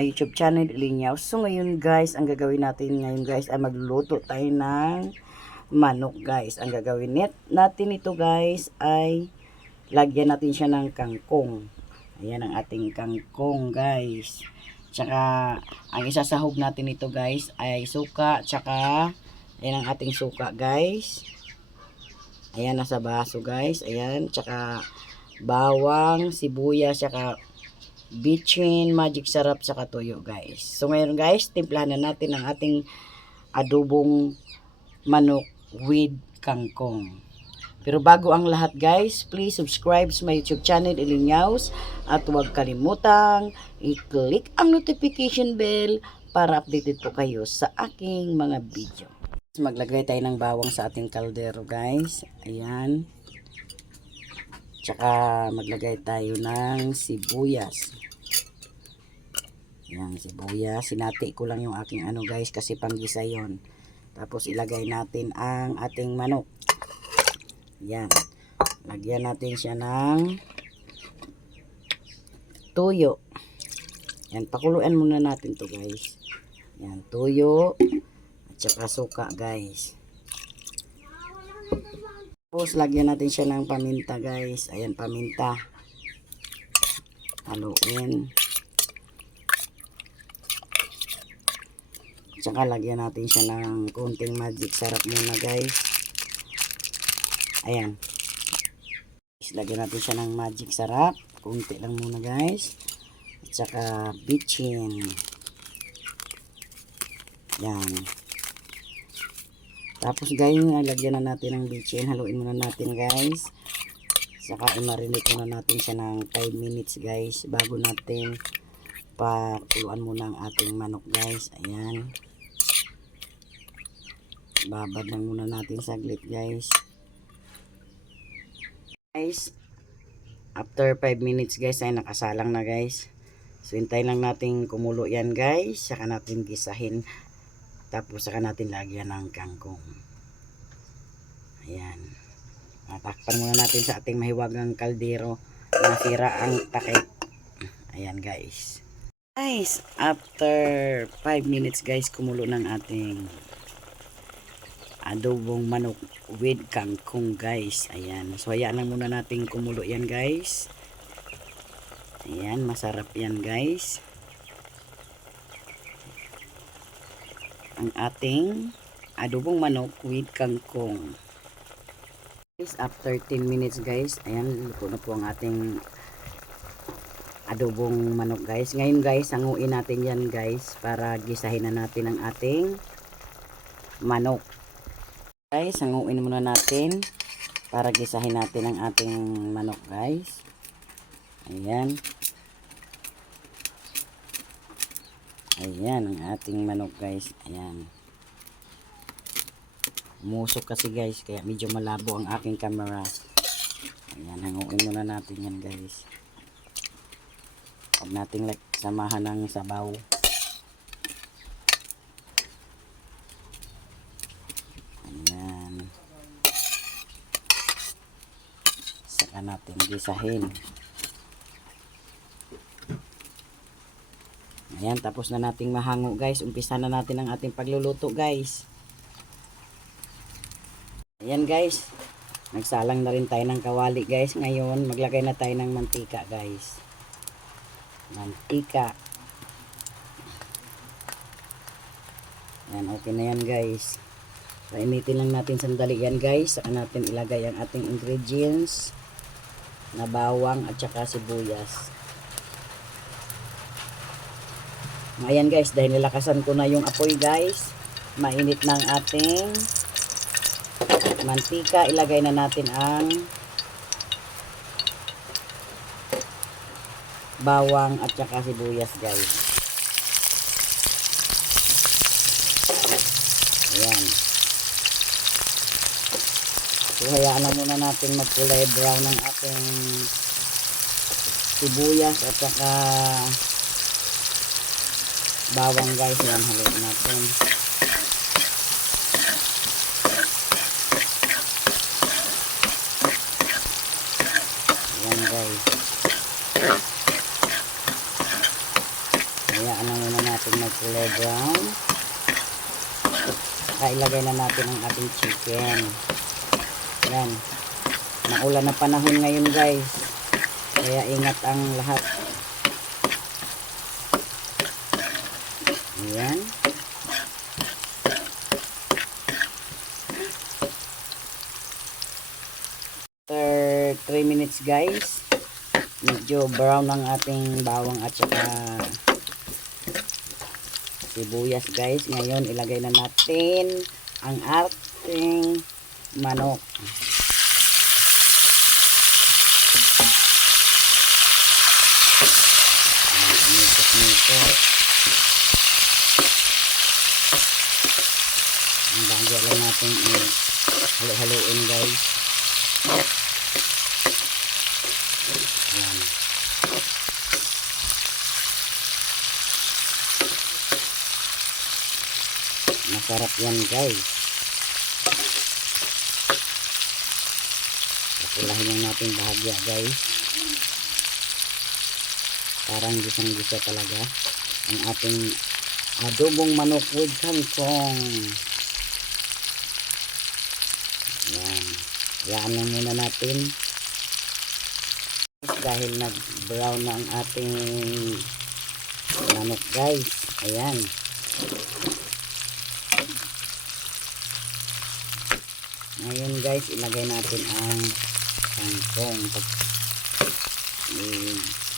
my YouTube channel, Ilinyaw. So ngayon guys, ang gagawin natin ngayon guys ay magluluto tayo ng manok guys. Ang gagawin natin ito guys ay lagyan natin siya ng kangkong. Ayan ang ating kangkong guys. Tsaka ang isasahog natin ito guys ay suka. Tsaka ayan ang ating suka guys. Ayan nasa baso guys. Ayan. Tsaka bawang, sibuyas, tsaka bitchin, magic sarap, tsaka toyo guys. So ngayon guys, timplahan na natin ang ating adobong manok with kangkong. Pero bago ang lahat guys, please subscribe sa my YouTube channel, Ilinyaws. At huwag kalimutang i-click ang notification bell para updated po kayo sa aking mga video. Maglagay tayo ng bawang sa ating kaldero guys. Ayan. Tsaka maglagay tayo ng sibuyas. Ayan, sibuyas. Sinati ko lang yung aking ano guys kasi panggisa yon. Tapos ilagay natin ang ating manok. Ayan. Lagyan natin siya ng tuyo. Ayan, pakuluan muna natin to guys. Ayan, tuyo. At saka suka guys. Tapos lagyan natin siya ng paminta guys. Ayan, paminta. Haluin. Tsaka lagyan natin siya ng konting magic sarap muna guys. Ayan. Lagyan natin siya ng magic sarap. Konti lang muna guys. At saka bitchin. Ayan. Tapos guys, lagyan na natin ng bitchin. Haluin muna natin guys. Saka i-marinate muna natin siya ng 5 minutes guys. Bago natin pakuluan muna ang ating manok guys. Ayan. Babad lang muna natin saglit guys. Guys, after 5 minutes guys ay nakasalang na guys. So hintayin lang natin kumulo yan guys. Saka natin gisahin. Tapos saka natin lagyan ng kangkong. Ayan. Takpan muna natin sa ating mahiwagang kaldero. Nasira ang takip. Ayan guys. Guys, after 5 minutes guys, kumulo ng ating adobong manok with kangkong guys. Ayan. So hayaan lang muna natin kumulo yan guys. Ayan, masarap yan guys. Ang ating adobong manok with kangkong. Guys, after 10 minutes guys, ayan, luto na po ang ating adobong manok guys. Ngayon guys, hanguin natin yan guys para gisahin na natin ang ating manok. Guys, hanguin muna natin para gisahin natin ang ating manok guys. Ayan. Ayan ang ating manok guys. Ayan. Umusok kasi guys. Kaya medyo malabo ang aking camera. Ayan. Hanguin muna natin yan guys. Huwag nating samahan ng sabaw. Ayan. Saka natin gisahin. Ayan, tapos na nating mahango guys. Umpisa na natin ang ating pagluluto guys. Ayan guys. Nagsalang na rin tayo ng kawali guys. Ngayon, maglagay na tayo ng mantika guys. Mantika. Ayan, okay na yan guys. Painitin lang natin sandali yan guys. Saka natin ilagay ang ating ingredients na bawang at saka sibuyas. Ayan guys, dahil nilakasan ko na yung apoy guys, mainit na ang ating mantika. Ilagay na natin ang bawang at saka sibuyas guys. Ayan. So hayaan na muna natin magkulay brown ng ating sibuyas at saka bawang guys. Yan, haluin natin. Yan guys. Hayaan lang Saka ilagay na natin ang ating chicken. Yan. Maulan na panahon ngayon guys. Kaya ingat ang lahat. Ayan. After 3 minutes guys, medyo brown ang ating bawang at saka sibuyas guys. Ngayon ilagay na natin ang ating manok. Nito. Ang bago lang natin halo-haloin guys. Ayan. Masarap yan guys. Kapulahin lang natin bahagya guys. Parang gisang-gisa talaga ang ating adobong manok with kangkong. Yan. Yan lang muna natin. Dahil nag-brown na ang ating manok guys. Ayan. Ngayon guys, ilagay natin ang kangkong.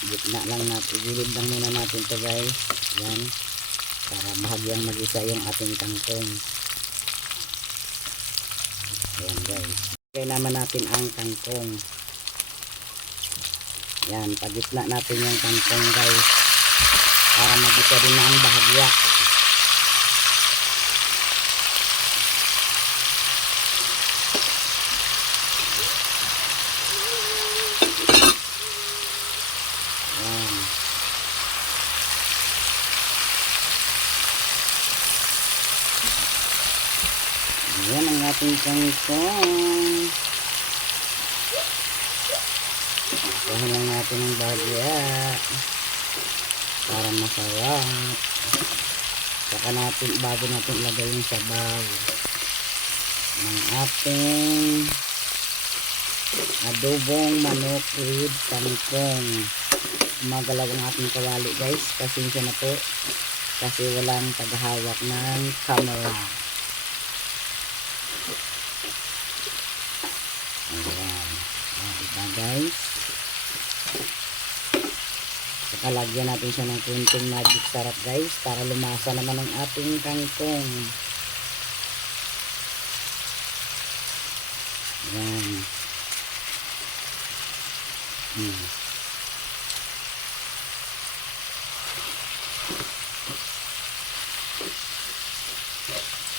Gitna lang natin, gilid lang muna natin to guys. Yan, para bahagyang mag-isa yung ating kangkong. Ayan guys, ilagay naman natin ang kangkong. Yan, pagitna natin yung kangkong guys, para mag-isa din na ang bahagya. Ayan ang ating kangkong. Kuhin lang natin ang bagya para masarap. Saka natin, bago natin ilagay yung sabaw ng ating adobong manok with kangkong. Magalaw ang ating kawali guys. Pasensya na po kasi walang taghahawak ng camera. Ayan. Diba guys? Saka lagyan natin siya ng kunting magic sarap guys para lumasa naman ang ating kangkong. Ayan.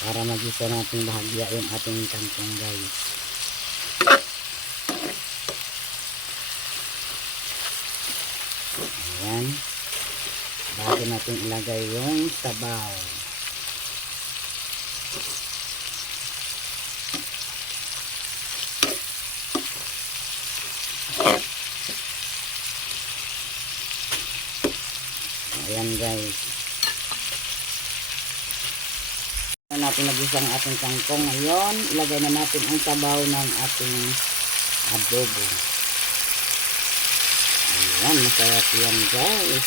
Para magisa natin bahagya yung ating kangkong guys. Ayan. Bago natin ilagay yung sabaw. Ayan guys. Natin nagisa ang ating kangkong. Ngayon, ilagay na natin ang sabaw ng ating adobo. Ayan, masarap yan guys.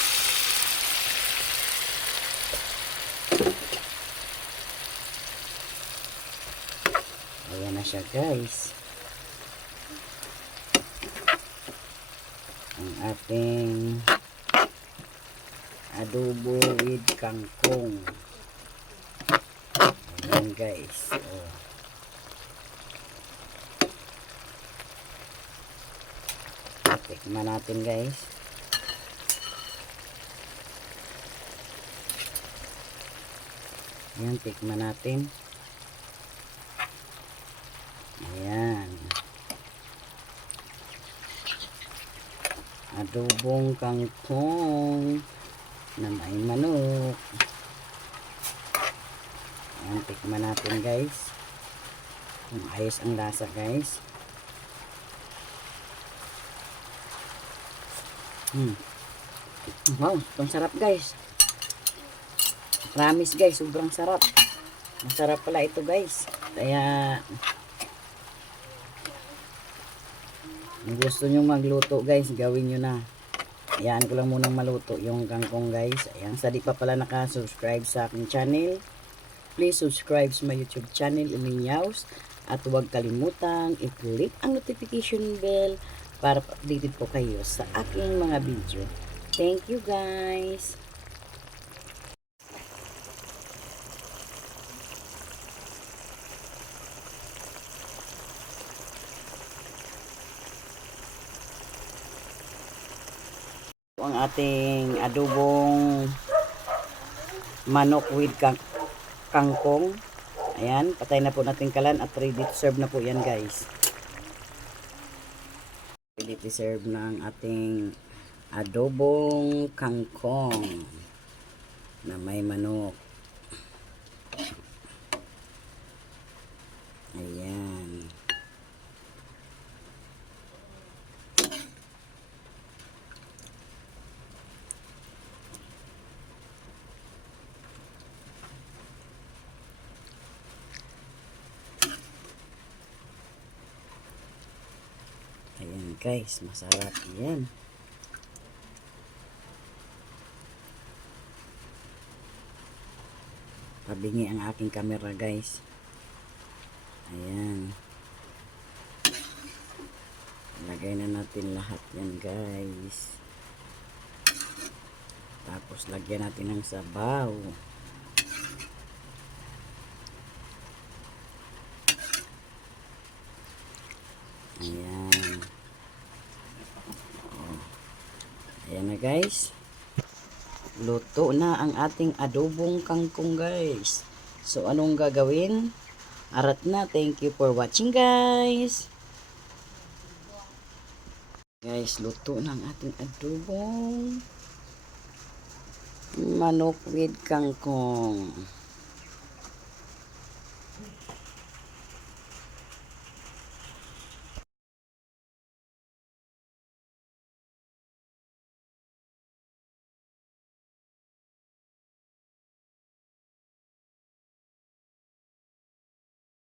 Ayan na siya guys. Ang ating adobo with kangkong. Ayan guys. Oh. Tikman natin guys. Ayan, tikman natin. Ayan. Adobong kangkong na may manok. Ayan, tikman natin guys. Ayos ang lasa guys. Wow, ang sarap guys. Promise guys, sobrang sarap. Masarap pala ito guys. Kaya kung gusto nyo magluto guys, gawin nyo na. Ayan ko lang munang maluto yung kangkong guys. Ayan, sa di pa pala naka-subscribe sa aking channel, please subscribe sa my YouTube channel, Uminyaws. At huwag kalimutang i-click ang notification bell para updated po kayo sa aking mga video. Thank you guys! Ang ating adobong manok with kangkong. Ayan, patay na po natin kalan at ready to serve na po yan guys. Ready to serve na ang ating adobong kangkong na may manok. Ayan. Ayan guys, masarap yan. Pabingi ang aking camera guys. Ayan. Lagay na natin lahat yan guys. Tapos lagyan natin ng sabaw. Ayan. Ayan na guys. Luto na ang ating adobong kangkong guys. So anong gagawin? Arat na. Thank you for watching guys. Guys, luto na ang ating adobong manok with kangkong.